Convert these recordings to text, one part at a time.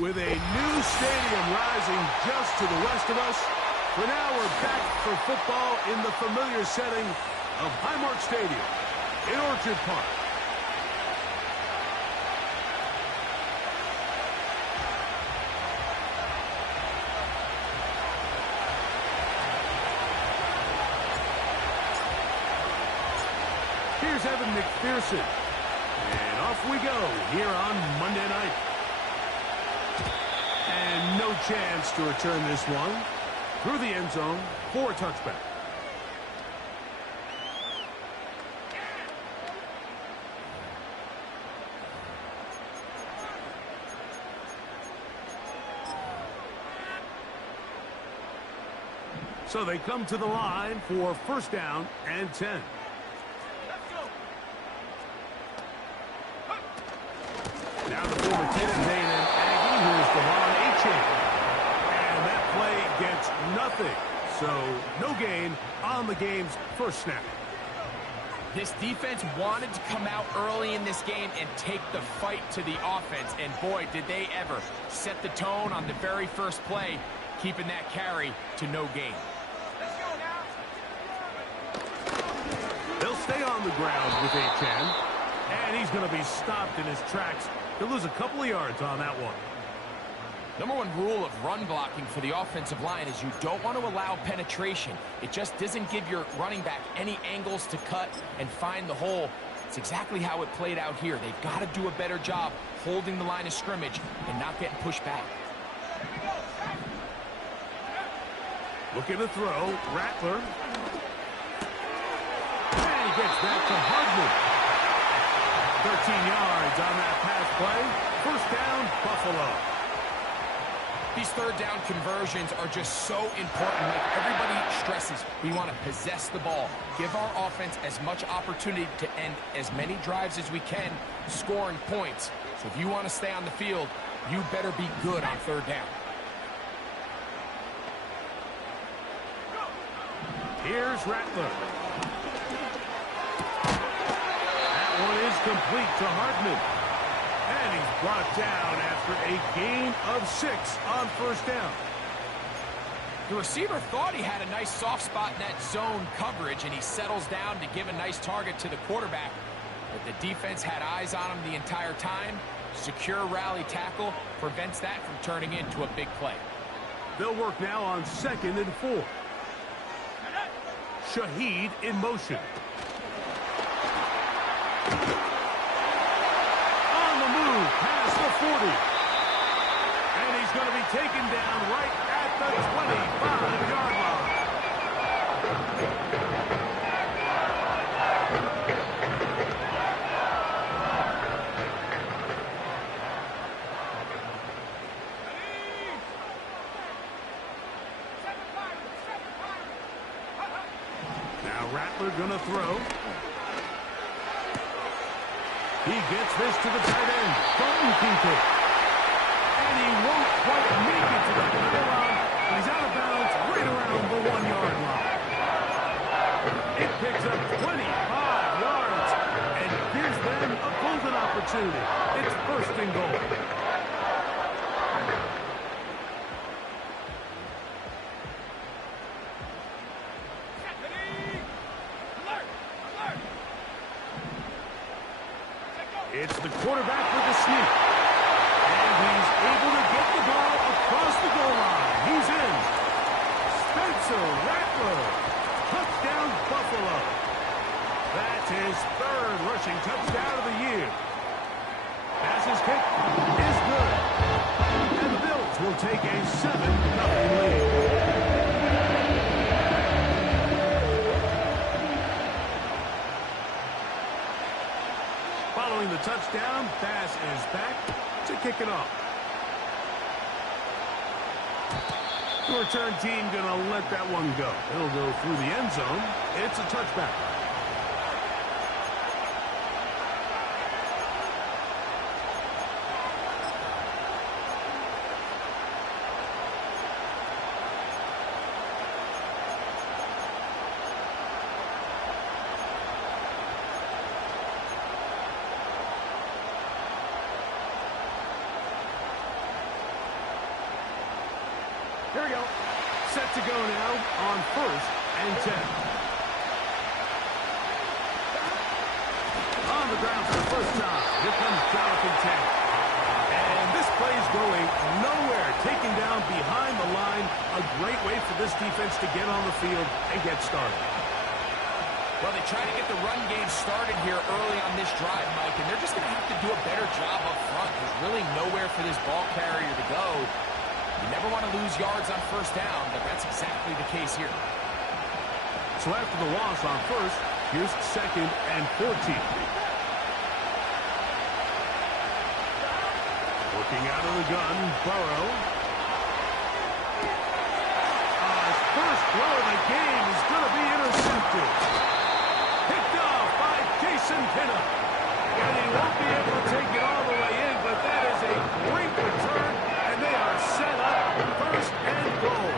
With a new stadium rising just to the west of us, for now we're back for football in the familiar setting of Highmark Stadium in Orchard Park. Here's Evan McPherson. And off we go here on Monday night. And no chance to return this one through the end zone for a touchback. So they come to the line for first down and 10. Now the former Tennessee A&M Aggie, here's Devon Achane. And that play gets nothing. So no gain on the game's first snap. This defense wanted to come out early in this game and take the fight to the offense. And boy, did they ever set the tone on the very first play, keeping that carry to no gain. They'll stay on the ground with Achane. And he's going to be stopped in his tracks. He'll lose a couple of yards on that one. Number one rule of run blocking for the offensive line is you don't want to allow penetration. It just doesn't give your running back any angles to cut and find the hole. It's exactly how it played out here. They've got to do a better job holding the line of scrimmage and not getting pushed back. Looking to throw, Rattler. And he gets back to Hardman. 13 yards on that pass play. First down, Buffalo. These third down conversions are just so important. Like everybody stresses, we want to possess the ball. Give our offense as much opportunity to end as many drives as we can, scoring points. So if you want to stay on the field, you better be good on third down. Here's Rattler. That one is complete to Hardman. And he's brought down after a gain of 6 on first down. The receiver thought he had a nice soft spot in that zone coverage, and he settles down to give a nice target to the quarterback. But the defense had eyes on him the entire time. Secure rally tackle prevents that from turning into a big play. They'll work now on 2nd and 4. Shaheed in motion. On the move, past the 40. And he's going to be taken down right at the 25-yard line. Now Rattler going to throw. He gets this to the tight end. Don't keep it. And he won't quite make it to the pylon. He's out of bounds right around the 1-yard line. It picks up 25 yards. opportunity. It's first and goal. It's the quarterback with the sneak. And he's able to get the ball across the goal line. He's in. Spencer Rattler. Touchdown, Buffalo. That's his third rushing touchdown of the year. Pass kick is good. And the Bills will take a 7-0 lead. Following the touchdown, pass is back to kick it off. The return team going to let that one go. It'll go through the end zone. It's a touchback. Here we go. Set to go now on 1st and 10. On the ground for the first time. Here comes Jonathan Taylor. And this play's going nowhere. Taken down behind the line. A great way for this defense to get on the field and get started. Well, they try to get the run game started here early on this drive, Mike, and they're just going to have to do a better job up front. There's really nowhere for this ball carrier to go. You never want to lose yards on first down, but that's exactly the case here. So after the loss on 1st, here's 2nd and 14. Working out of the gun, Burrow. His first throw of the game is going to be intercepted. Picked off by Jason Pinnock. And he won't be able to take it all the way in, but that is a great return. And they are set up 1st and goal.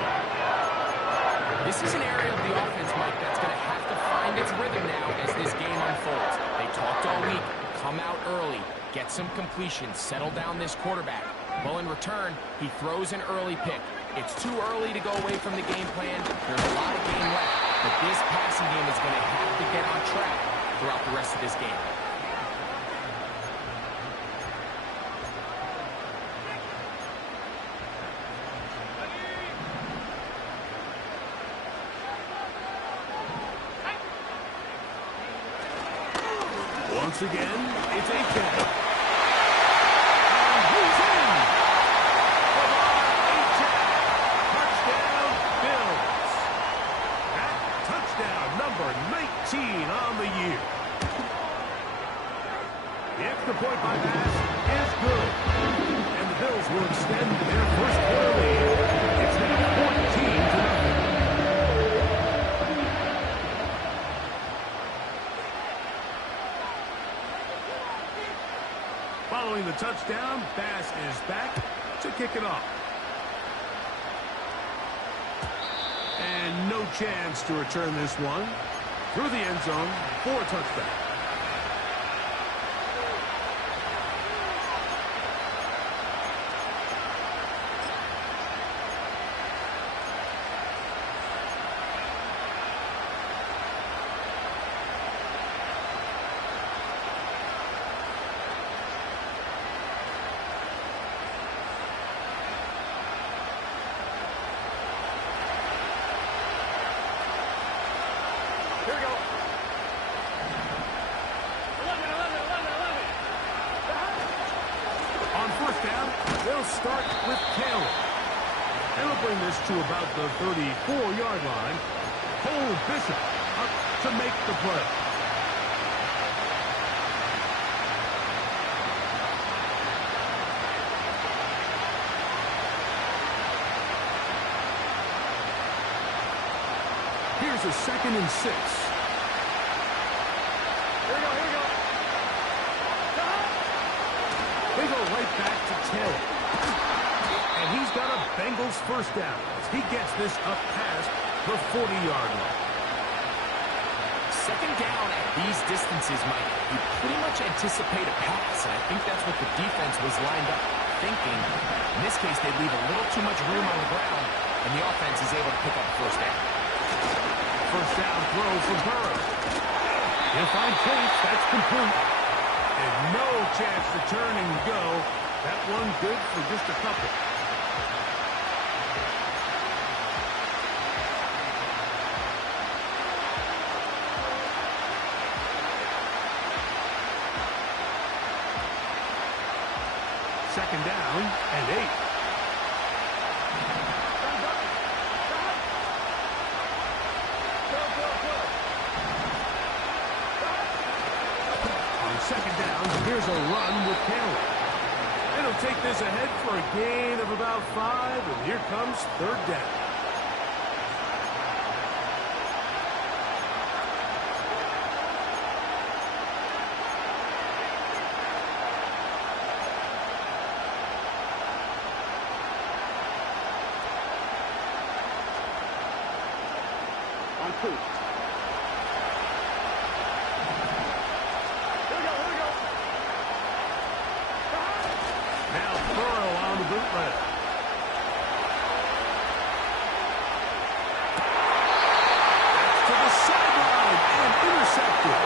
This is an area of the offense, Mike, that's going to have to find its rhythm now as this game unfolds. They talked all week, come out early, get some completions, settle down this quarterback. Well, in return, he throws an early pick. It's too early to go away from the game plan. There's a lot of game left, but this passing game is going to have to get on track throughout the rest of this game. Once again, it's a catch. And he's in. Touchdown, Bills. That touchdown, number 19 on the year. The extra point by Bass is good. And the Bills will extend their first quarter lead. It's now 14-0. Following the touchdown, Bass is back to kick it off. And no chance to return this one through the end zone for a touchback. Here we go. 11. On 1st down, they'll start with Taylor. And they'll bring this to about the 34-yard line. Cole Bishop up to make the play. Here's a 2nd and 6. Here we go. They go right back to Taylor. And he's got a Bengals first down as he gets this up past the 40-yard line. Second down at these distances, Mike, you pretty much anticipate a pass, and I think that's what the defense was lined up thinking. In this case, they leave a little too much room on the ground, and the offense is able to pick up first down. First down throw for Burrow. He'll find Chase. That's complete. And no chance to turn and go. That one good for just a couple. Second down and 8. On second down, here's a run with Cameron. It'll take this ahead for a gain of about 5, and here comes third down. Now Burrow on the bootleg. That's to the sideline and intercepted.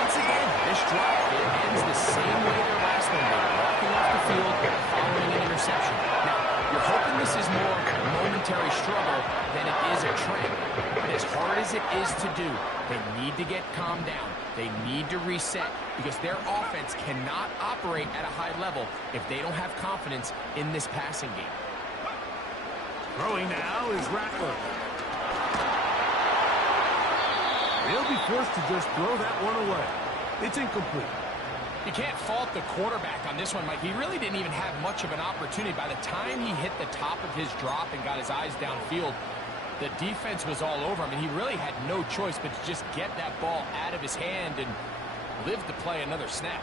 Once again, this drive, it ends the same way their last one did, walking off the field following an interception. Now, you're hoping this is more momentary struggle than it is a trend. But as hard as it is to do, they need to get calmed down. They need to reset because their offense cannot operate at a high level if they don't have confidence in this passing game. Throwing now is Rattler. They'll be forced to just throw that one away. It's incomplete. You can't fault the quarterback on this one, Mike. He really didn't even have much of an opportunity. By the time he hit the top of his drop and got his eyes downfield, the defense was all over him, and he really had no choice but to just get that ball out of his hand and live to play another snap.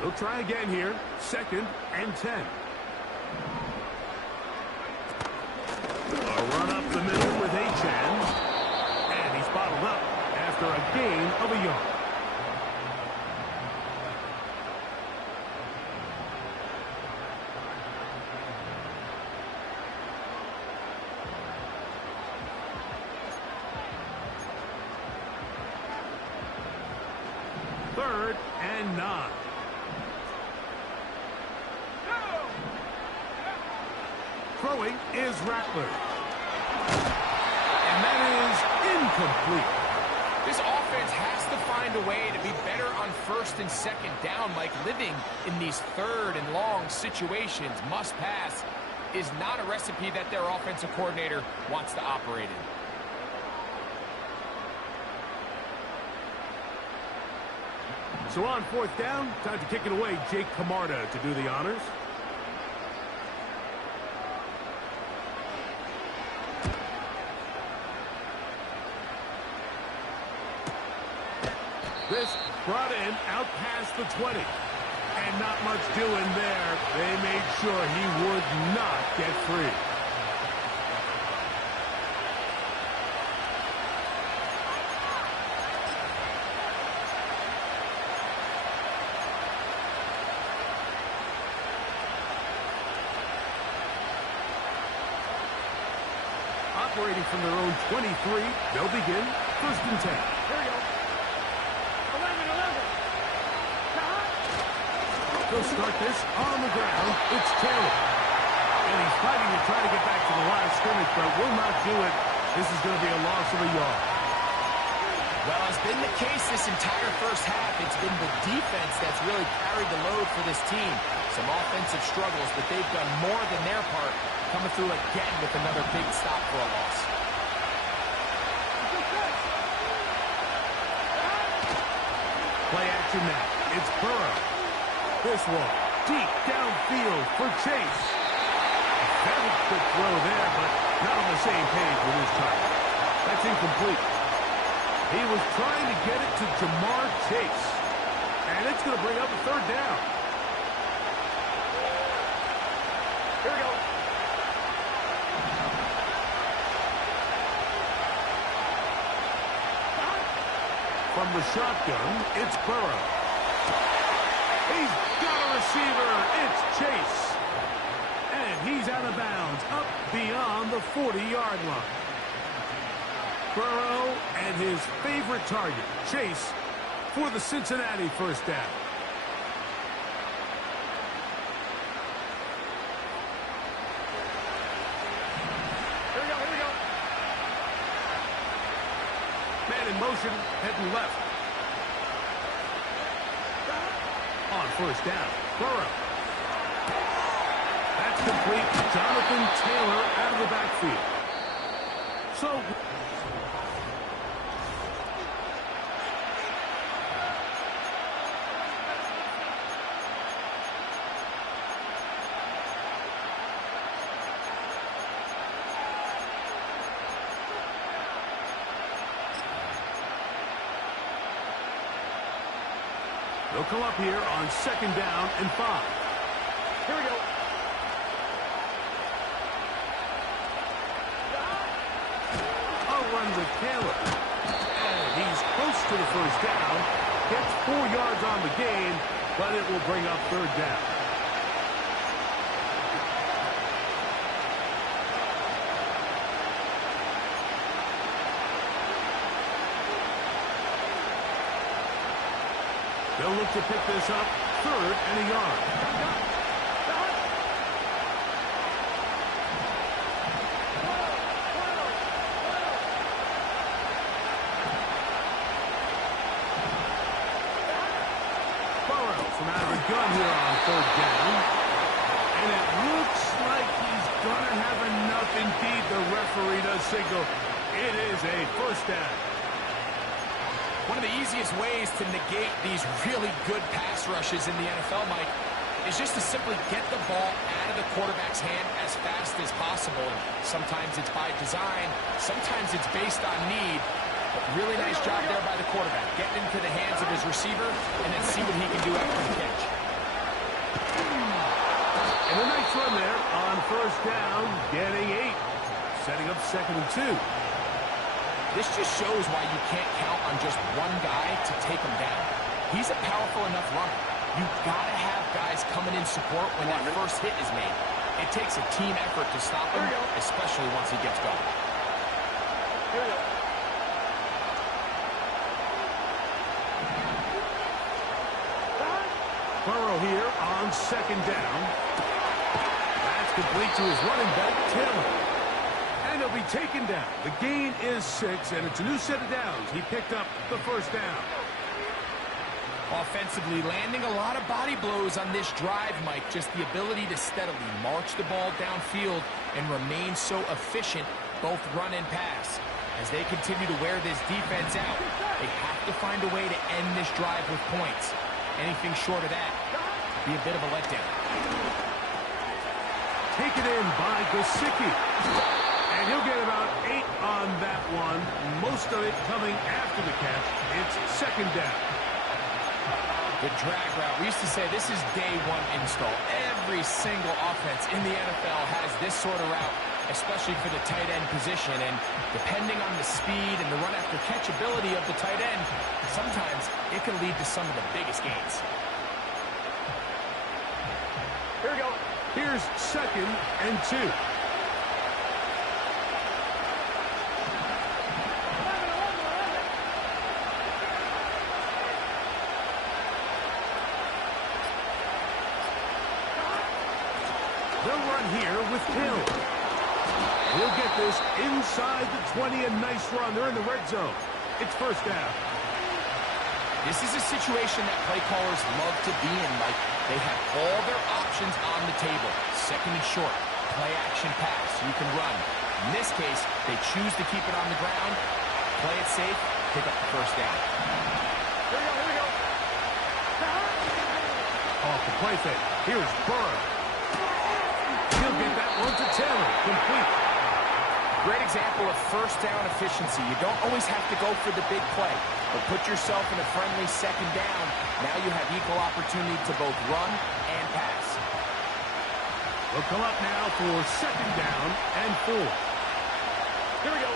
They'll try again here. Second and 10. A run up the middle with Achan. And he's bottled up after a gain of a yard. Third and 9. Throwing is Rattler. And that is incomplete. This offense has to find a way to be better on first and second down. Like living in these third and long situations, must pass, is not a recipe that their offensive coordinator wants to operate in. So on fourth down, time to kick it away. Jake Camarda to do the honors. This brought in out past the 20. And not much doing there. They made sure he would not get free. Operating from their own 23, they'll begin first and 10. Here we go. 11. They'll start this on the ground. It's Taylor. And he's fighting to try to get back to the line of scrimmage, but will not do it. This is going to be a loss of a yard. Well, it's been the case this entire first half. It's been the defense that's really carried the load for this team. Some offensive struggles, but they've done more than their part, coming through again with another big stop for a loss. Play action now. It's Burrow. This one deep downfield for Chase. A very quick throw there, but not on the same page with his target. That's incomplete. He was trying to get it to Jamar Chase. And And it's going to bring up a third down. Here we go. From the shotgun, it's Burrow. He's got a receiver. It's Chase. And he's out of bounds, up beyond the 40-yard line. Burrow and his favorite target, Chase, for the Cincinnati first down. Here we go, here we go. Man in motion, heading left. On first down, Burrow. That's complete. Jonathan Taylor out of the backfield. So they'll come up here on second down and 5. Here we go. Run with Taylor. And he's close to the first down. Gets 4 yards on the gain, but it will bring up third down. They'll look to pick this up, 3rd and a yard. Gun here on 3rd down. And it looks like he's going to have enough. Indeed, the referee does signal it is a first down. One of the easiest ways to negate these really good pass rushes in the NFL, Mike, is just to simply get the ball out of the quarterback's hand as fast as possible. And sometimes it's by design, sometimes it's based on need. But really nice job there by the quarterback, getting into the hands of his receiver and then see what he can do after the catch. And a nice run there on first down, getting 8. Setting up 2nd and 2. This just shows why you can't count on just one guy to take him down. He's a powerful enough runner. You've got to have guys coming in support when that first hit is made. It takes a team effort to stop him, especially once he gets going. Here we go. Burrow here on second down. That's complete to his running back, Taylor. And he'll be taken down. The gain is 6, and it's a new set of downs. He picked up the first down. Offensively, landing a lot of body blows on this drive, Mike. Just the ability to steadily march the ball downfield and remain so efficient, both run and pass. As they continue to wear this defense out, they have to find a way to end this drive with points. Anything short of that would be a bit of a letdown. Taken in by Gesicki. And he'll get about 8 on that one. Most of it coming after the catch. It's second down. The drag route. We used to say this is day 1 install. Every single offense in the NFL has this sort of route, especially for the tight end position. And depending on the speed and the run after catch ability of the tight end, sometimes it can lead to some of the biggest gains. Here we go. Here's 2nd and 2. They'll run here with Hill. He'll get this inside the 20, a nice run. They're in the red zone. It's first down. This is a situation that play callers love to be in, Mike. They have all their options on the table. Second and short, play action pass. You can run. In this case, they choose to keep it on the ground, play it safe, pick up the first down. Here we go. Off the play fake. Here's Burrow. He'll get that one to Taylor. Complete. Great example of first down efficiency. You don't always have to go for the big play, but put yourself in a friendly second down. Now you have equal opportunity to both run and pass. We'll come up now for second down and 4. Here we go.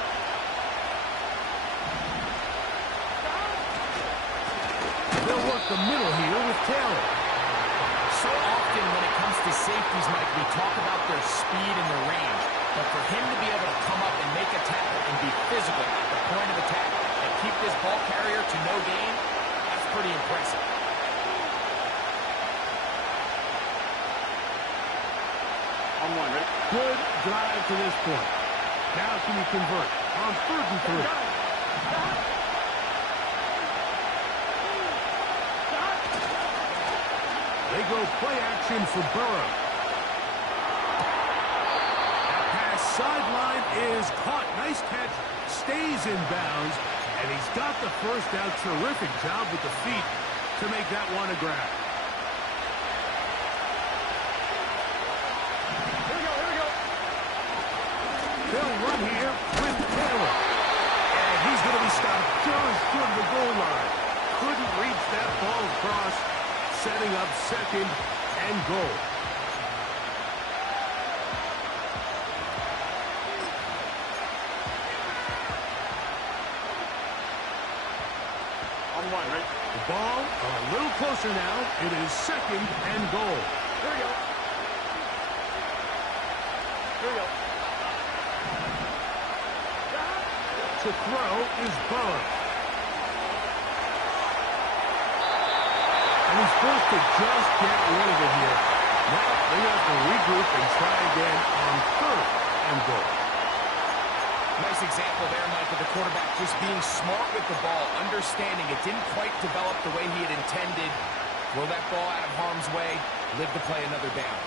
They'll work the middle here with Taylor. So often when it comes to safeties, Mike, we talk about their speed and their range. But for him to be able to come up and make a tackle and be physical at the point of attack and keep this ball carrier to no gain, that's pretty impressive. On one, ready? Good drive to this point. Now can you convert on 3rd and 3? They go play action for Burrow. That pass sideline is caught. Nice catch. Stays in bounds. And he's got the first down. Terrific job with the feet to make that one a grab. They'll run here with Taylor. And he's going to be stopped just from the goal line. Couldn't reach that ball across, setting up second and goal. On one, ready? The ball a little closer now. It is second and goal. Here we go. Here we go. To throw is Burrow. And he's forced to just get rid of it here. Now they have to regroup and try again on 3rd and goal. Nice example there, Mike, of the quarterback just being smart with the ball, understanding it didn't quite develop the way he had intended. Throw that ball out of harm's way, live to play another down.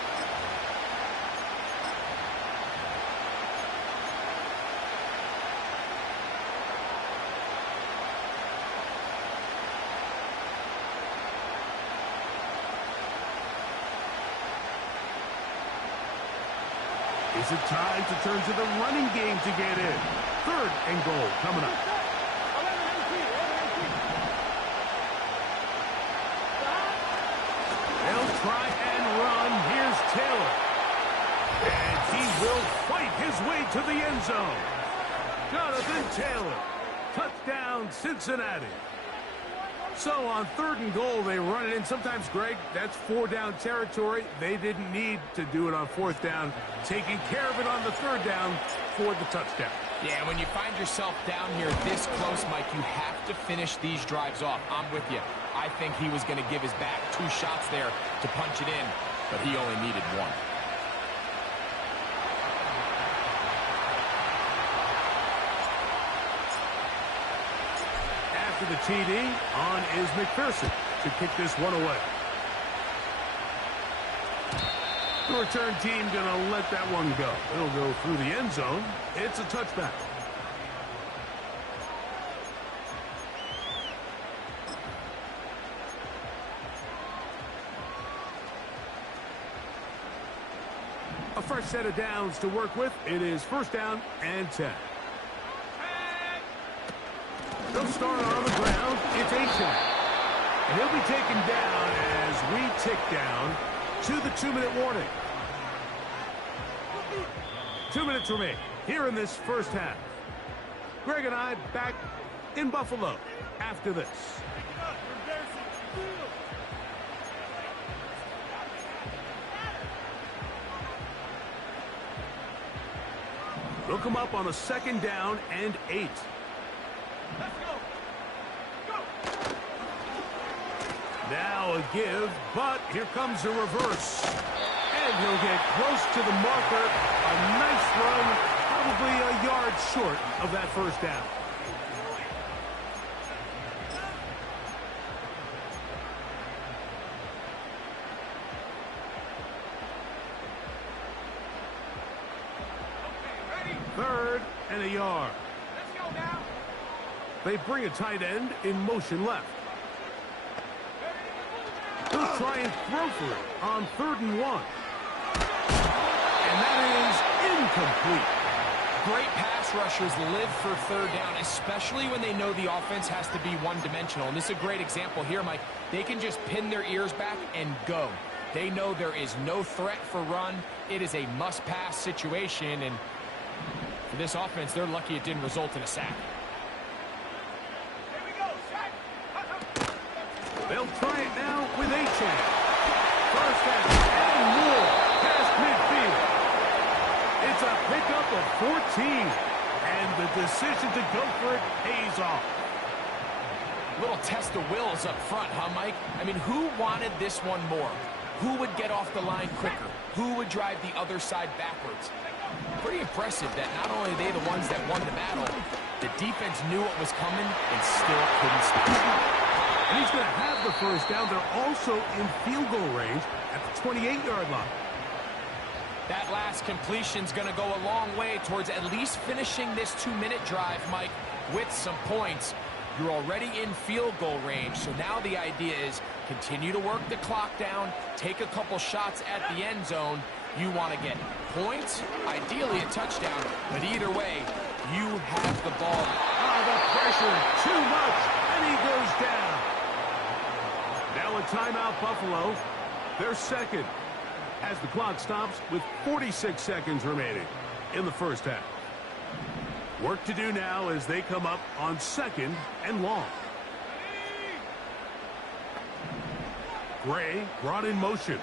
Is it time to turn to the running game to get in? 3rd and goal coming up. They'll try and run. Here's Taylor. And he will fight his way to the end zone. Jonathan Taylor. Touchdown, Cincinnati. So on 3rd and goal, they run it in. Sometimes, Greg, that's 4-down territory. They didn't need to do it on 4th down. Taking care of it on the 3rd down for the touchdown. Yeah, when you find yourself down here this close, Mike, you have to finish these drives off. I'm with you. I think he was going to give his back 2 shots there to punch it in, but he only needed 1. To the TD, on is McPherson to kick this one away. The return team going to let that one go. It'll go through the end zone. It's a touchback. A fresh set of downs to work with. It is 1st down and 10. They'll start on the ground. It's Aiken. And he'll be taken down as we tick down to the 2-minute warning. 2 minutes remain here in this first half. Greg and I back in Buffalo after this. They'll come up on a 2nd down and 8. Now a give, but here comes a reverse. And he'll get close to the marker. A nice run, probably a yard short of that 1st down. Okay, ready? 3rd and a yard. Let's go now. They bring a tight end in motion left. He'll try and throw for it on 3rd and 1. And that is incomplete. Great pass rushers live for third down, especially when they know the offense has to be one-dimensional. And this is a great example here, Mike. They can just pin their ears back and go. They know there is no threat for run. It is a must-pass situation, and for this offense, they're lucky it didn't result in a sack. Here we go, sack. They'll try it now with a chance. First down and more past midfield. It's a pickup of 14, and the decision to go for it pays off. Little test of wills up front, huh, Mike? I mean, who wanted this one more? Who would get off the line quicker? Who would drive the other side backwards? Pretty impressive that not only are they the ones that won the battle, the defense knew what was coming and still couldn't stop it. And he's going to have the first down. They're also in field goal range at the 28-yard line. That last completion's going to go a long way towards at least finishing this 2-minute drive, Mike, with some points. You're already in field goal range, so now the idea is continue to work the clock down, take a couple shots at the end zone. You want to get points, ideally a touchdown, but either way, you have the ball. Oh, the pressure, too much, and he goes down. Now a timeout, Buffalo. They're second as the clock stops with 46 seconds remaining in the first half. Work to do now as they come up on second and long. Gray brought in motion.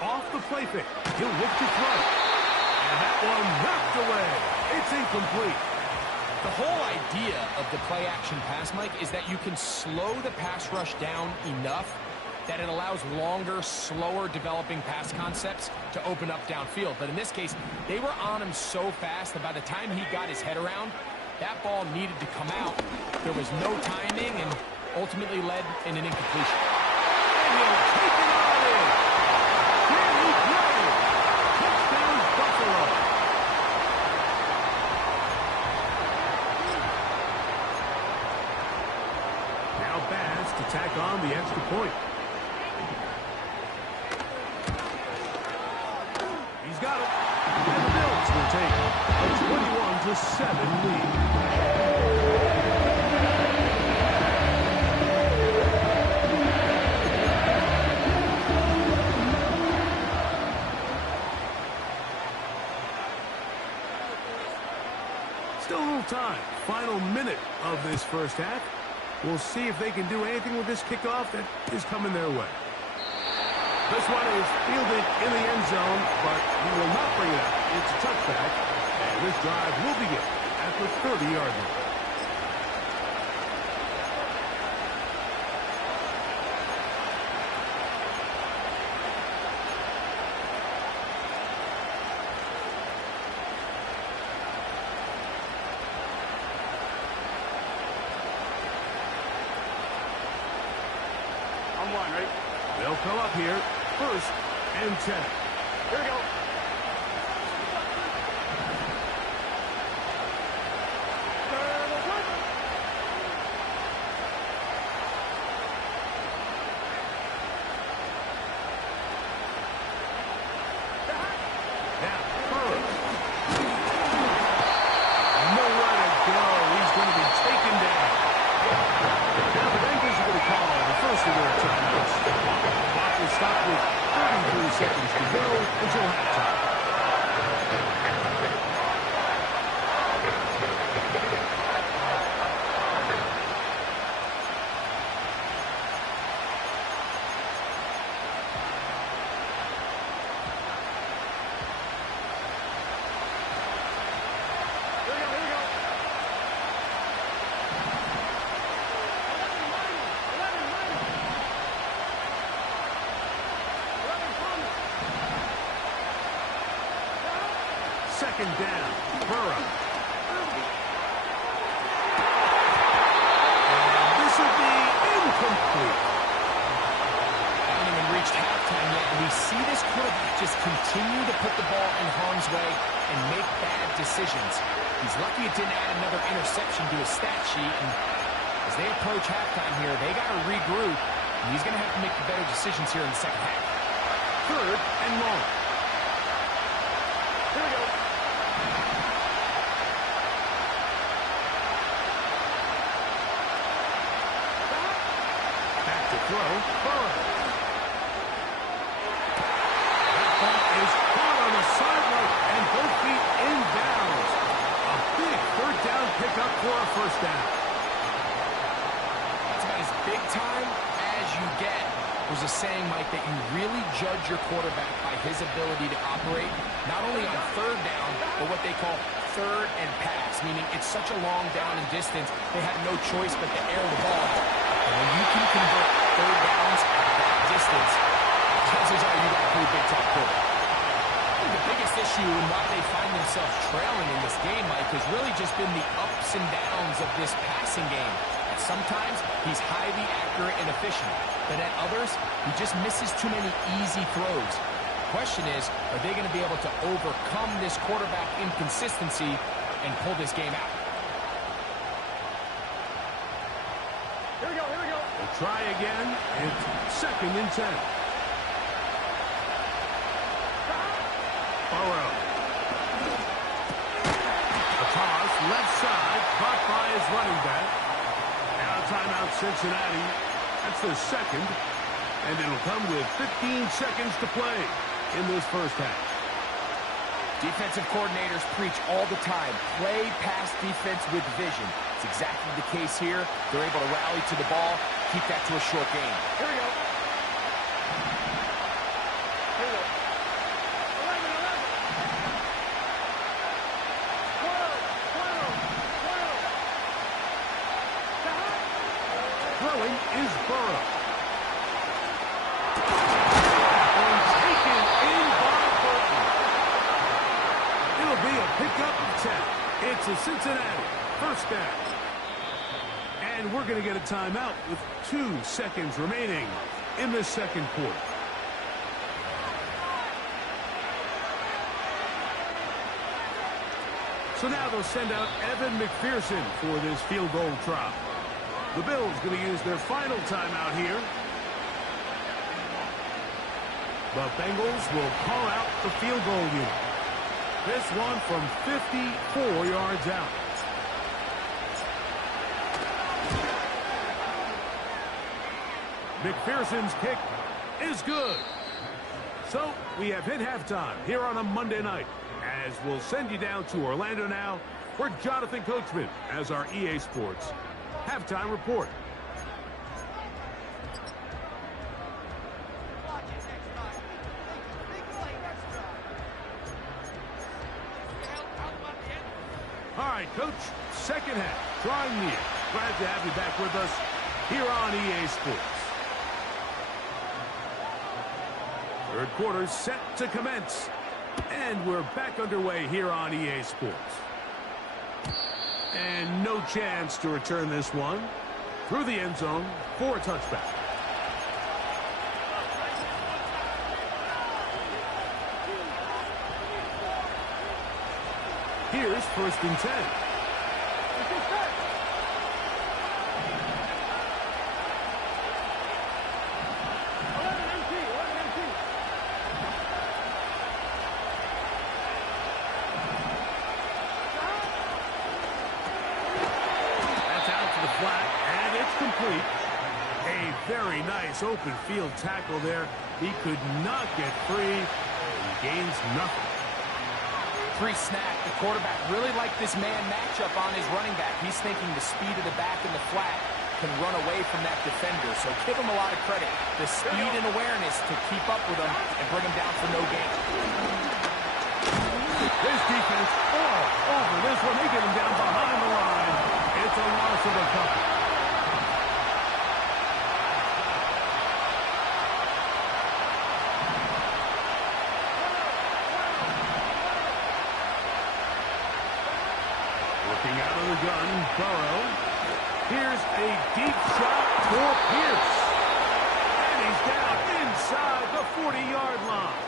Off the play fake. He'll look to throw. And that one knocked away. It's incomplete. The whole idea of the play-action pass, Mike, is that you can slow the pass rush down enough that it allows longer, slower developing pass concepts to open up downfield. But in this case, they were on him so fast that by the time he got his head around, that ball needed to come out. There was no timing and ultimately led in an incompletion. And he'll take it all in. Can he play? Touchdown, Buffalo. Now Bass to tack on the extra point. He's got it. And the Bills will take a 21-7 lead. Still a little time. Final minute of this first half. We'll see if they can do anything with this kickoff that is coming their way. This one is fielded in the end zone, but he will not bring it out. It's a touchback, and this drive will begin at the 30-yard line. On one, ready? They'll come up here, 1st and 10. Here we go. Now, Burrow. Nowhere to go. He's going to be taken down. Now the Bengals are going to call the first of their timeouts. Clock will stop with 33 seconds to go until halftime. Here we go. 2nd down. Burrow. And this will be incomplete. Haven't even reached halftime yet, and we see this quarterback just continue to put the ball in harm's way and make bad decisions. He's lucky it didn't add another interception to his stat sheet, and as they approach halftime here, they got to regroup, and he's going to have to make the better decisions here in the second half. 3rd and long. Here we go. throw. Burrow. That ball is caught on the sideline, and both feet in bounds. A big third down pickup for a first down. That's about as big time as you get. There's a saying, Mike, that you really judge your quarterback by his ability to operate, not only on third down, but what they call third and pass, meaning it's such a long down and distance, they had no choice but to air the ball out. And when you can convert third downs at that distance, chances are you got a pretty big time quarterback. I think the biggest issue and why they find themselves trailing in this game, Mike, has really just been the ups and downs of this passing game. And sometimes he's highly accurate and efficient, but at others, he just misses too many easy throws. The question is, are they going to be able to overcome this quarterback inconsistency and pull this game out? Here we go, here we go. We'll try again. It's 2nd and 10. Burrow. A toss, left side, caught by his running back. Now timeout Cincinnati. That's their second. And it'll come with 15 seconds to play in this first half. Defensive coordinators preach all the time, play pass defense with vision. It's exactly the case here. They're able to rally to the ball, keep that to a short game. Here we go. Here we go. 11, 11. 12, 12, 12. Throwing is Burrow. Be a pickup of 10. It's a Cincinnati first down. And we're going to get a timeout with 2 seconds remaining in the second quarter. So now they'll send out Evan McPherson for this field goal try. The Bills going to use their final timeout here. The Bengals will call out the field goal unit. This one from 54 yards out. McPherson's kick is good. So we have hit halftime here on a Monday night, as we'll send you down to Orlando now for Jonathan Coachman as our EA Sports halftime report. All right, Coach, second half, drawing near. Glad to have you back with us here on EA Sports. Third quarter set to commence, and we're back underway here on EA Sports. And no chance to return this one through the end zone for a touchback. Here's 1st and 10. 11-18. Complete. A very nice open field tackle there. He could not get free. He gains nothing. Pre-snap, the quarterback really liked this man matchup on his running back. He's thinking the speed of the back in the flat can run away from that defender. So give him a lot of credit. The speed and awareness to keep up with him and bring him down for no gain. This defense all over this one. They get him down behind the line. It's a loss of a couple. Working out of the gun, Burrow. Here's a deep shot for Pierce. And he's down inside the 40-yard line.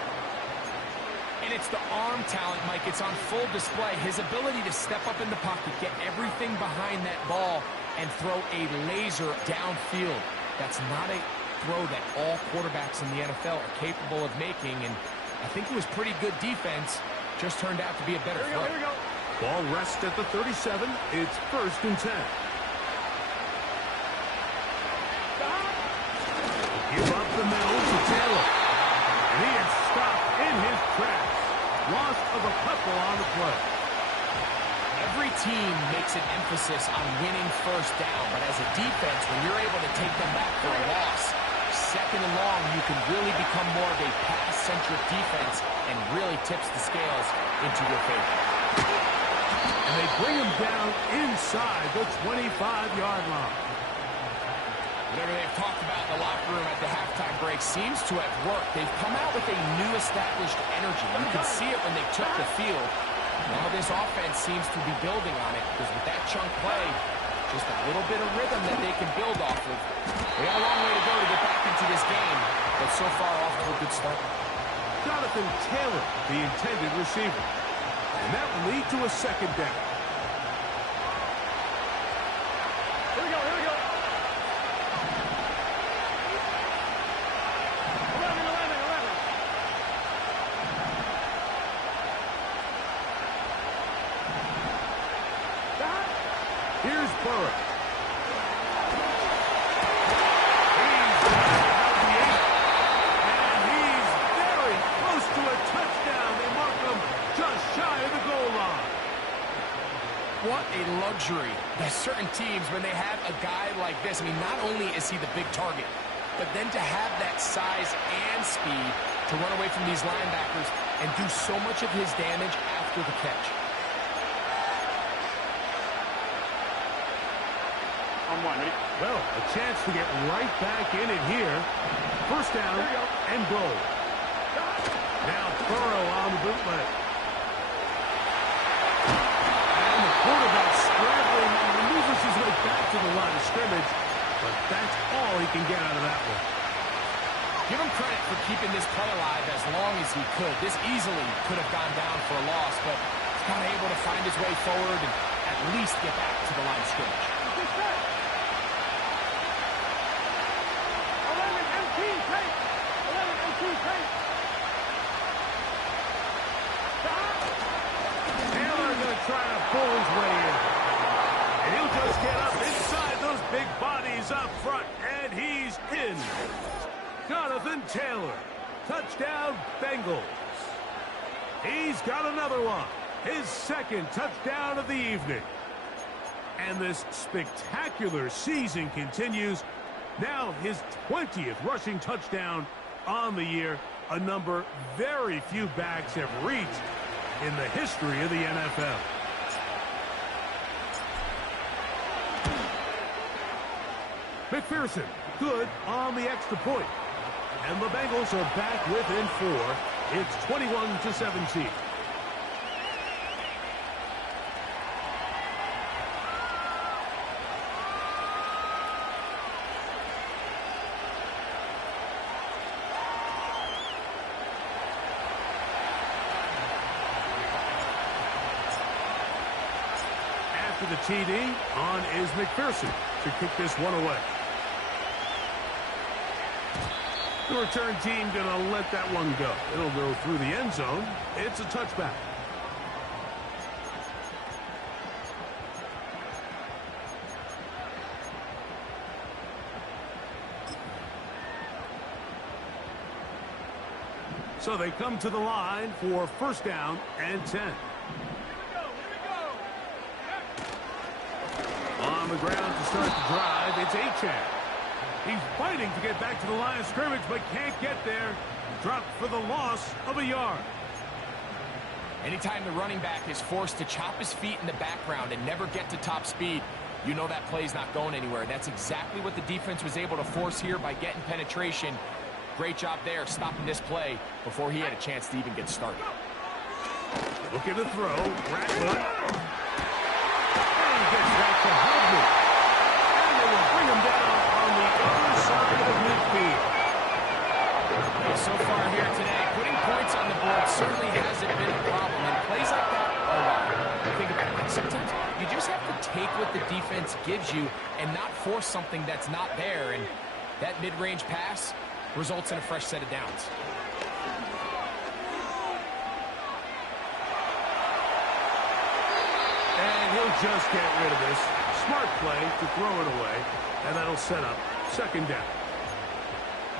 And it's the arm talent, Mike. It's on full display. His ability to step up in the pocket, get everything behind that ball, and throw a laser downfield. That's not a throw that all quarterbacks in the NFL are capable of making. And I think it was pretty good defense. Just turned out to be a better throw. Here we go. Ball rests at the 37. It's 1st and 10. in his tracks. Loss of a couple on the play. Every team makes an emphasis on winning first down, but as a defense, when you're able to take them back for a loss, second and long, you can really become more of a pass-centric defense and really tips the scales into your favor. And they bring him down inside the 25-yard line. Whatever they've talked about in the locker room at the halftime break seems to have worked. They've come out with a new established energy. You can see it when they took the field. Now this offense seems to be building on it because with that chunk play, just a little bit of rhythm that they can build off of. They got a long way to go to get back into this game, but so far off to a good start. Jonathan Taylor, the intended receiver. And that will lead to a second down. Here we go, here we go. 11, 11, 11. Stop. Here's Burrow. What a luxury that certain teams, when they have a guy like this, I mean, not only is he the big target, but then to have that size and speed to run away from these linebackers and do so much of his damage after the catch. On one, ready? Well, a chance to get right back in it here. First down and goal. Now Burrow on the bootleg. Quarterback scrambling and maneuvers his way back to the line of scrimmage, but that's all he can get out of that one. Give him credit for keeping this play alive as long as he could. This easily could have gone down for a loss, but he's kind of able to find his way forward and at least get back to the line of scrimmage. 11 MT tape. 11 MT tape. Trying to pull his way in. And he'll just get up inside those big bodies up front, and he's in. Jonathan Taylor, touchdown Bengals. He's got another one, his second touchdown of the evening. And this spectacular season continues. Now his 20th rushing touchdown on the year, a number very few backs have reached in the history of the NFL. McPherson, good on the extra point. And the Bengals are back within 4. It's 21-17. After the TD, on is McPherson to kick this one away. The return team going to let that one go. It'll go through the end zone. It's a touchback. So they come to the line for first down and 10. On the ground to start the drive, it's Achane. He's fighting to get back to the line of scrimmage, but can't get there. Dropped for the loss of a yard. Anytime the running back is forced to chop his feet in the background and never get to top speed, you know that play's not going anywhere. That's exactly what the defense was able to force here by getting penetration. Great job there, stopping this play before he had a chance to even get started. Looking to throw. Ratwood. And he gets back to Hudman. And they will bring him down on the other side of midfield. Well, so far here today, putting points on the board certainly hasn't been a problem. And plays like that, think about it. Sometimes you just have to take what the defense gives you and not force something that's not there. And that mid-range pass results in a fresh set of downs. And he'll just get rid of this. Smart play to throw it away. And that'll set up second down.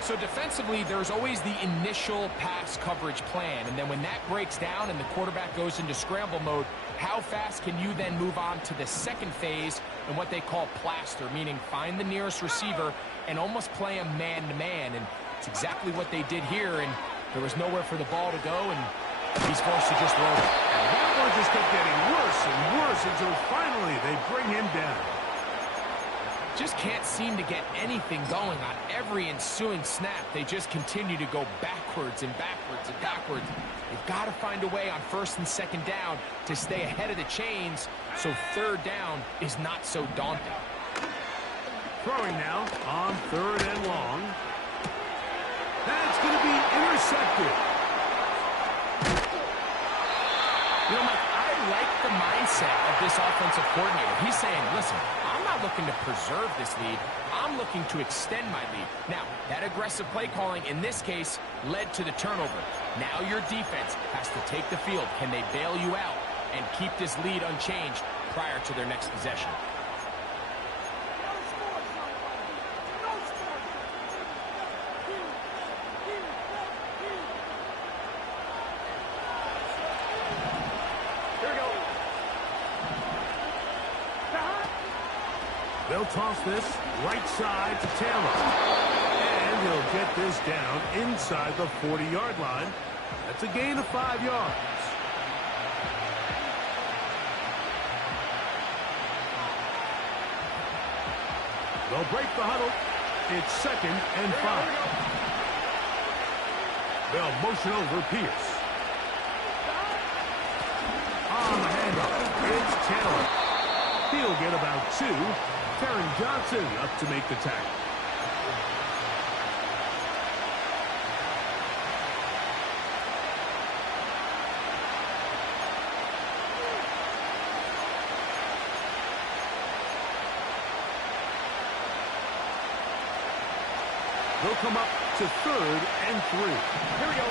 So defensively, there's always the initial pass coverage plan, and then when that breaks down and the quarterback goes into scramble mode, how fast can you then move on to the second phase and what they call plaster, meaning find the nearest receiver and almost play him man-to-man, and it's exactly what they did here, and there was nowhere for the ball to go, and he's forced to just throw it. And that one just kept getting worse and worse until finally they bring him down. Just can't seem to get anything going on every ensuing snap. They just continue to go backwards and backwards and backwards. They've got to find a way on first and second down to stay ahead of the chains so third down is not so daunting. Throwing now on third and long. That's going to be intercepted. You know, Mike, I like the mindset of this offensive coordinator. He's saying, listen, I'm not looking to preserve this lead. I'm looking to extend my lead. Now, that aggressive play calling in this case led to the turnover. Now your defense has to take the field. Can they bail you out and keep this lead unchanged prior to their next possession? They'll toss this right side to Taylor. And he'll get this down inside the 40-yard line. That's a gain of 5 yards. They'll break the huddle. It's 2nd and 5. They'll motion over Pierce. On the handoff, it's Taylor. He'll get about 2. Karen Johnson up to make the tackle. They'll come up to 3rd and 3. Here we go.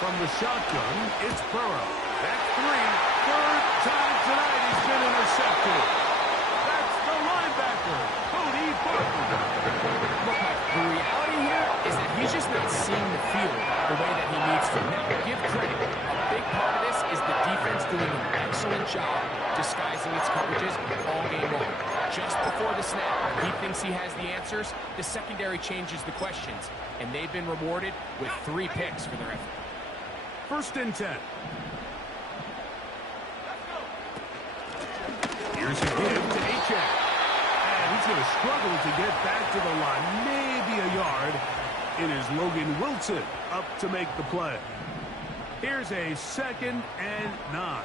From the shotgun, it's Burrow. That's 3. Third time tonight he's been intercepted. That's the linebacker, Cody Barton. Look, Mike, the reality here is that he's just not seeing the field the way that he needs to. Now, give credit. A big part of this is the defense doing an excellent job disguising its coverages all game long. Just before the snap, he thinks he has the answers. The secondary changes the questions, and they've been rewarded with 3 picks for their effort. 1st and 10. Here's a give to Achek. And he's going to struggle to get back to the line. Maybe a yard. It is Logan Wilson up to make the play. Here's a 2nd and 9.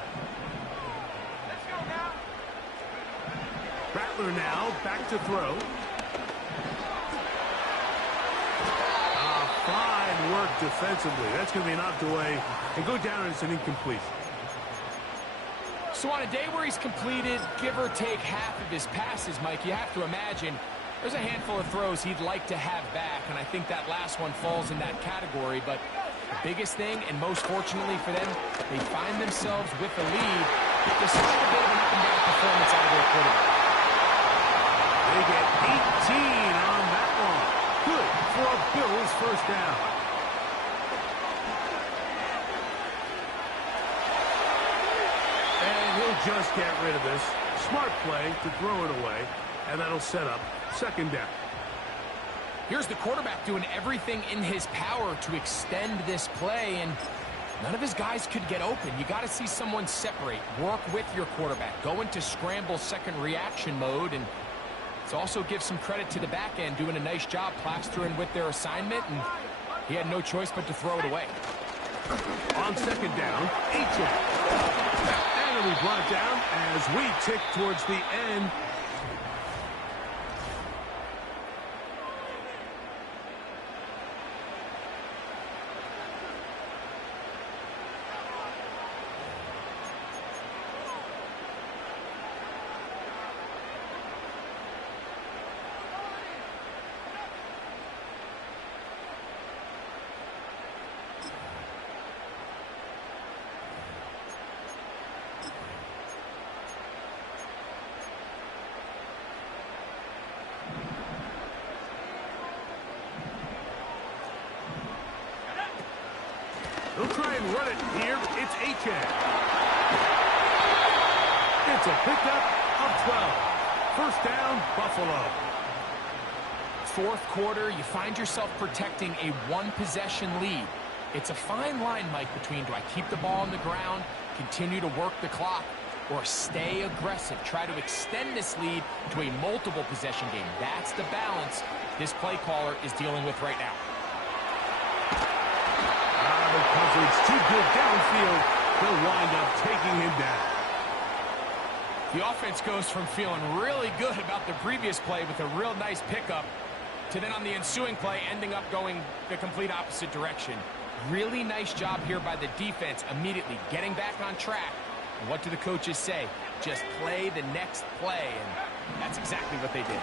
Let's go now. Rattler now back to throw. Fine work defensively. That's going to be knocked away and go down as an incompletion. So on a day where he's completed, give or take half of his passes, Mike, you have to imagine there's a handful of throws he'd like to have back, and I think that last one falls in that category. But the biggest thing, and most fortunately for them, they find themselves with the lead despite a bit of an up-and-down performance out of their quarterback. They get 18 on that one. Good for a Bills first down. And he'll just get rid of this. Smart play to throw it away, and that'll set up 2nd down. Here's the quarterback doing everything in his power to extend this play, and none of his guys could get open. You got to see someone separate, work with your quarterback, go into scramble second reaction mode, and let's also give some credit to the back end doing a nice job plastering with their assignment, and he had no choice but to throw it away. On 2nd down, Achek. And it'll be brought down as we tick towards the end. and run it here. It's Achane. It's a pickup of 12. First down, Buffalo. Fourth quarter, you find yourself protecting a one-possession lead. It's a fine line, Mike, between do I keep the ball on the ground, continue to work the clock, or stay aggressive, try to extend this lead to a multiple possession game. That's the balance this play caller is dealing with right now. The coverage too good downfield. They'll wind up taking him down. The offense goes from feeling really good about the previous play with a real nice pickup to then on the ensuing play ending up going the complete opposite direction. Really nice job here by the defense immediately getting back on track. And what do the coaches say? Just play the next play, and that's exactly what they did.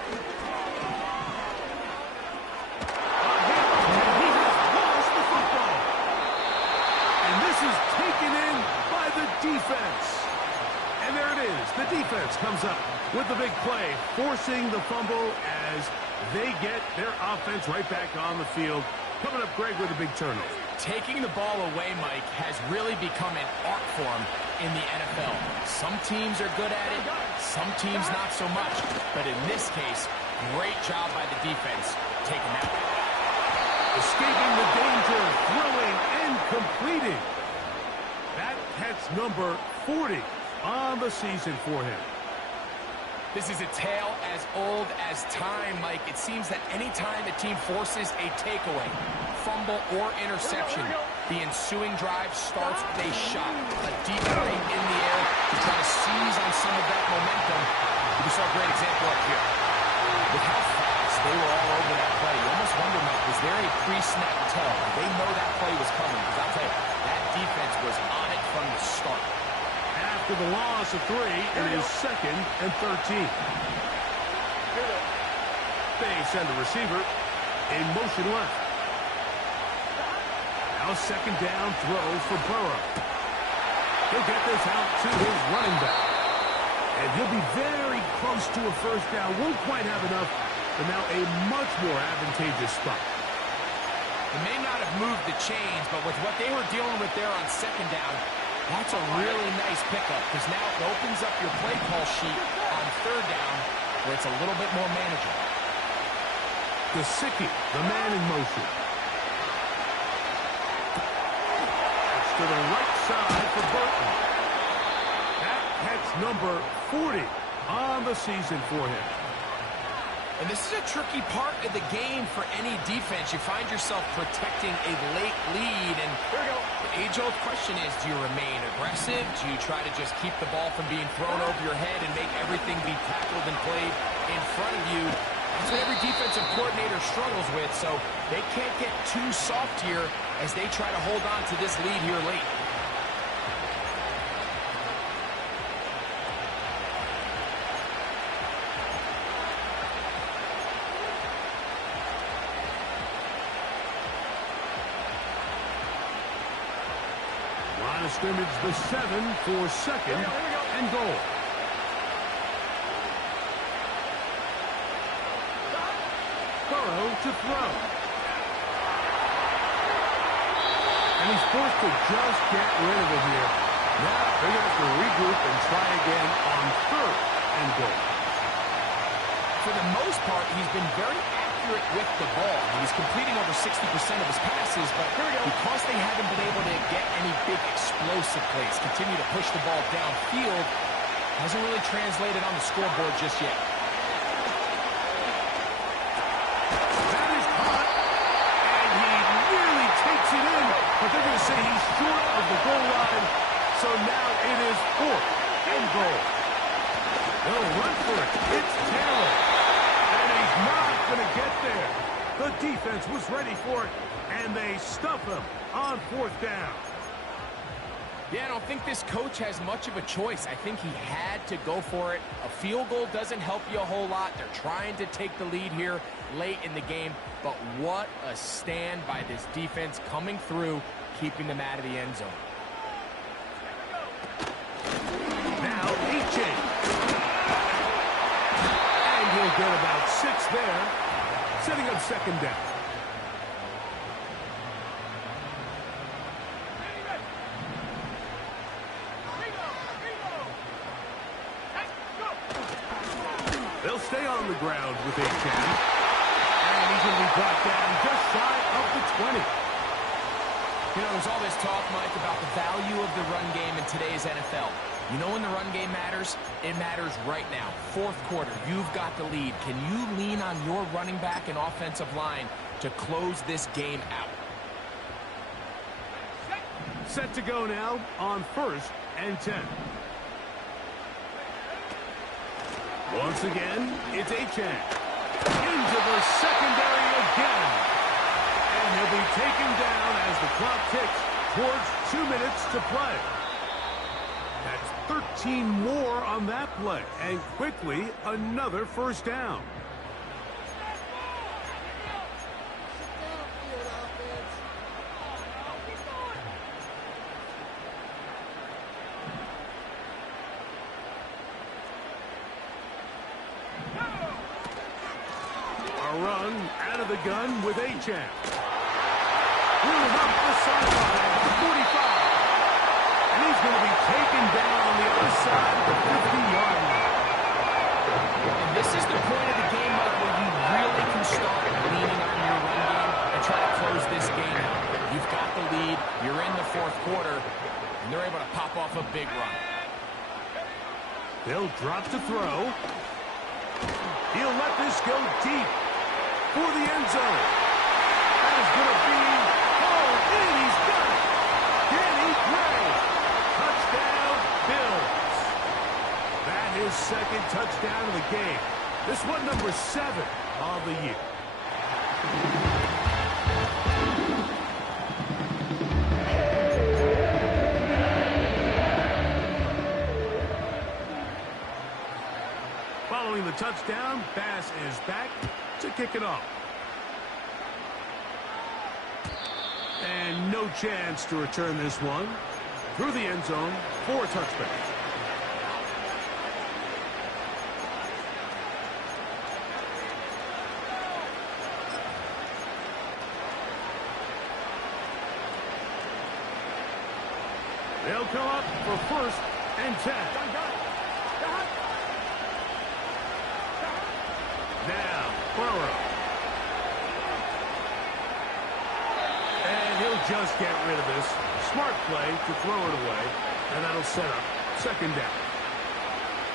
He has lost the football. And this is taken in by the defense. And there it is. The defense comes up with the big play, forcing the fumble as they get their offense right back on the field. Coming up, Greg, with a big turnover. Taking the ball away, Mike, has really become an art form in the NFL. Some teams are good at it, some teams not so much. But in this case, great job by the defense taking that. Escaping the danger, throwing and completing. That's number 40 on the season for him. This is a tale as old as time, Mike. It seems that any time a team forces a takeaway, fumble, or interception, the ensuing drive starts with a shot, a deep play in the air to try to seize on some of that momentum. We saw a great example up here. With how fast they were all over that play, you almost wonder, Mike, was there a pre-snap tell? Did they know that play was coming? Because I'll tell you, that defense was on it from the start. After the loss of 3, it is 2nd and 13. They send the receiver in motion left. Now 2nd down throw for Burrow. He'll get this out to his running back. And he'll be very close to a first down. Won't quite have enough, but now a much more advantageous spot. They may not have moved the chains, but with what they were dealing with there on 2nd down, that's a really nice pickup because now it opens up your play call sheet on 3rd down where it's a little bit more manageable. Gesicki, the man in motion. It's to the right side for Burton. That's number 40 on the season for him. And this is a tricky part of the game for any defense. You find yourself protecting a late lead, and the age-old question is, do you remain aggressive? Do you try to just keep the ball from being thrown over your head and make everything be tackled and played in front of you? That's what every defensive coordinator struggles with, so they can't get too soft here as they try to hold on to this lead here late. Line of scrimmage, the 7 for 2nd and goal. Burrow to throw. And he's forced to just get rid of it here. Now they're going to have to regroup and try again on 3rd and goal. For the most part, he's been very accurate with the ball. He's completing over 60% of his passes, but because they haven't been able to get any big explosive plays, continue to push the ball downfield, hasn't really translated on the scoreboard just yet. That is caught, and he nearly takes it in, but they're going to say he's short of the goal line, so now it is 4th and goal. They'll run for it. It's Taylor. And he's not going to get there. The defense was ready for it, and they stuff him on 4th down. Yeah, I don't think this coach has much of a choice. I think he had to go for it. A field goal doesn't help you a whole lot. They're trying to take the lead here late in the game, but what a stand by this defense coming through, keeping them out of the end zone. Now, Achane. And he'll get about 6 there, setting up 2nd down. stay on the ground with a jam. And he's going to be brought down just shy of the 20. You know, there's all this talk, Mike, about the value of the run game in today's NFL. You know when the run game matters? It matters right now. Fourth quarter, you've got the lead. Can you lean on your running back and offensive line to close this game out? Set to go now on 1st and 10. Once again, it's Achane. Into the secondary again. And he'll be taken down as the clock ticks towards 2 minutes to play. That's 13 more on that play. And quickly, another first down. Run out of the gun with Achane. Moving up the sideline, 45. And he's going to be taken down on the other side of the 50-yard line. And this is the point of the game, Mike, where you really can start leaning on your run game and try to close this game out. You've got the lead, you're in the fourth quarter, and they're able to pop off a big run. They'll drop to throw. He'll let this go deep for the end zone. That is going to be hauled in. He's got it. Danny Gray. Touchdown, Bills. That is second touchdown of the game. This one number 7 of the year. Following the touchdown, Bass is back to kick it off. And no chance to return this one through the end zone for a touchback. They'll come up for 1st and 10. Now, Burrow. And he'll just get rid of this. Smart play to throw it away. And that'll set up 2nd down.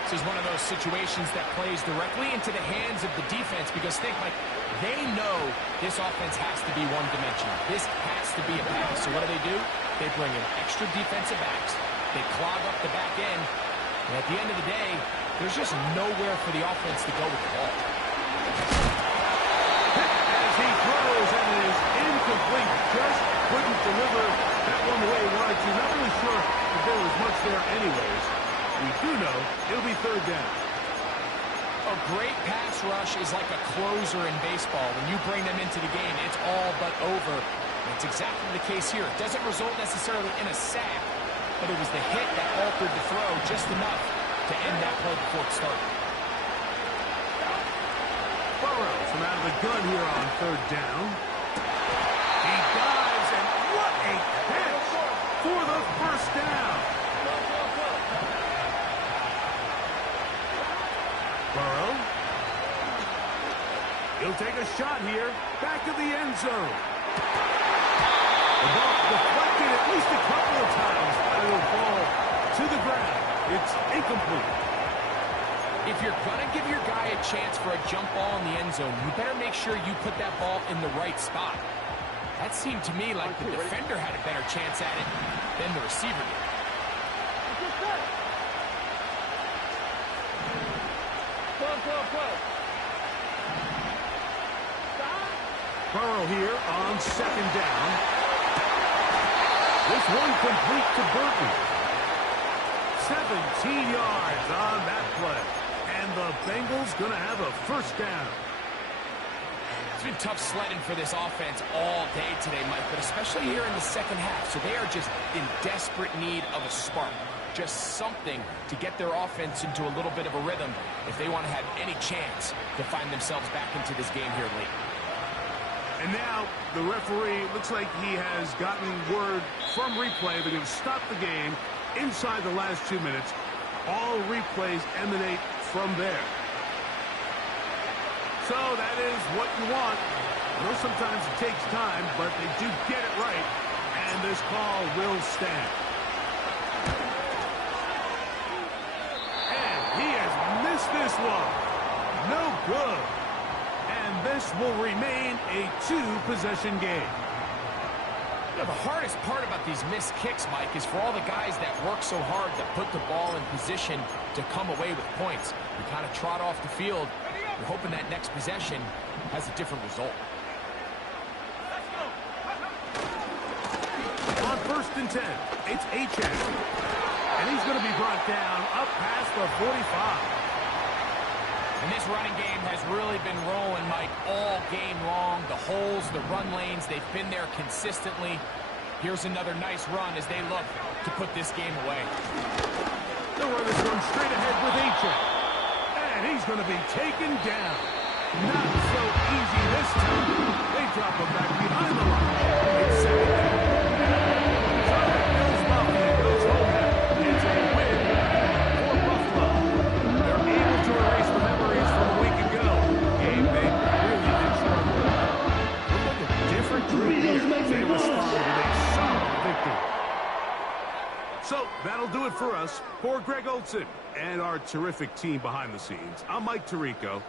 This is one of those situations that plays directly into the hands of the defense because think, Mike, they know this offense has to be one-dimensional. This has to be a pass. So what do? They bring in extra defensive backs. They clog up the back end. And at the end of the day, there's just nowhere for the offense to go with the ball. As he throws, and it is incomplete. Just couldn't deliver that one the way he wanted to. Not really sure if there was much there anyways. We do know it'll be 3rd down. A great pass rush is like a closer in baseball. When you bring them into the game, it's all but over. It's exactly the case here. It doesn't result necessarily in a sack, but it was the hit that altered the throw just enough to end that play before it started. Burrow from out of the gun here on 3rd down. He dives, and what a catch for the first down. Burrow. He'll take a shot here. Back of the end zone. The ball deflected at least a couple of times, but it'll fall to the ground. It's incomplete. If you're going to give your guy a chance for a jump ball in the end zone, you better make sure you put that ball in the right spot. That seemed to me like the defender had a better chance at it than the receiver did. Burrow here on 2nd down. This one complete to Burton. 17 yards on that play. And the Bengals going to have a first down. It's been tough sledding for this offense all day today, Mike, but especially here in the second half. So they are just in desperate need of a spark. Just something to get their offense into a little bit of a rhythm if they want to have any chance to find themselves back into this game here late. And now the referee looks like he has gotten word from replay that he'll stop the game inside the last 2 minutes. All replays emanate from there. So that is what you want. I know sometimes it takes time, but they do get it right. And this call will stand. And he has missed this one. No good. And this will remain a two-possession game. You know, the hardest part about these missed kicks, Mike, is for all the guys that work so hard to put the ball in position to come away with points. You kind of trot off the field. You're hoping that next possession has a different result. On 1st and 10, it's Achane. And he's going to be brought down up past the 45. And this running game has really been rolling, Mike, all game long. The holes, the run lanes, they've been there consistently. Here's another nice run as they look to put this game away. They'll run this one straight ahead with Achane. And he's going to be taken down. Not so easy this time. They drop him back behind the line. It's 2nd down. So the Bills Mafia goes home now. It's a win for Buffalo. They're able to erase the memories from a week ago. Game they really did struggle with. Look like a different group here. They respond with a solid victory. So that'll do it for us. For Greg Olson and our terrific team behind the scenes, I'm Mike Tirico.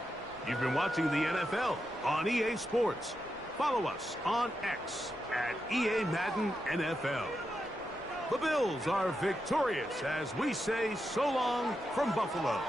You've been watching the NFL on EA Sports. Follow us on X at EA Madden NFL. The Bills are victorious as we say so long from Buffalo.